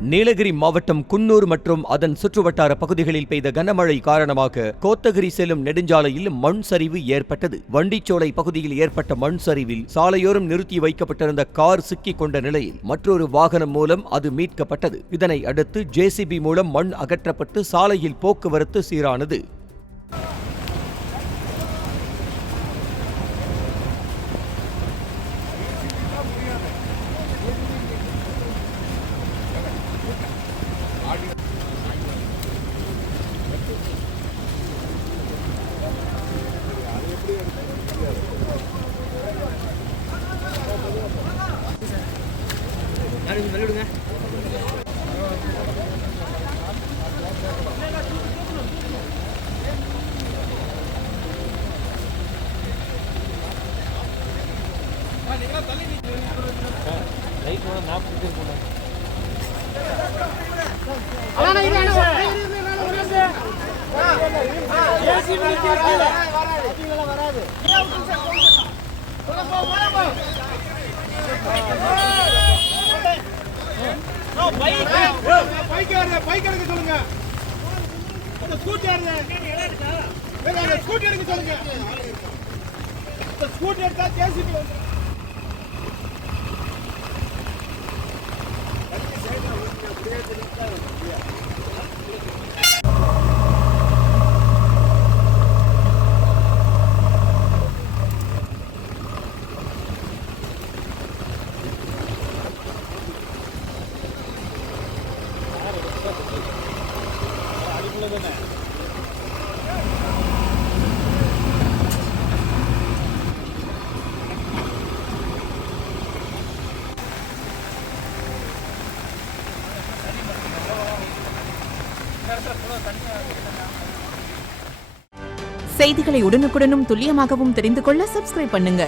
நீலகிரி மாவட்டம் குன்னூர் மற்றும் அதன் சுற்றுவட்டார பகுதிகளில் பெய்த கனமழை காரணமாக கோத்தகிரி செல்லும் நெடுஞ்சாலையில் மண் சரிவு ஏற்பட்டது. வண்டிச்சோலை பகுதியில் ஏற்பட்ட மண் சரிவில் சாலையோரம் நிறுத்தி வைக்கப்பட்டிருந்த கார் சிக்கிக் கொண்ட நிலையில் மற்றொரு வாகனம் மூலம் அது மீட்கப்பட்டது. இதனை அடுத்து JCB மூலம் மண் அகற்றப்பட்டு சாலையில் போக்குவரத்து சீரானது. செய்திகளை உடனுக்குடனும் துல்லியமாகவும் தெரிந்து கொள்ள சப்ஸ்கிரைப் பண்ணுங்க.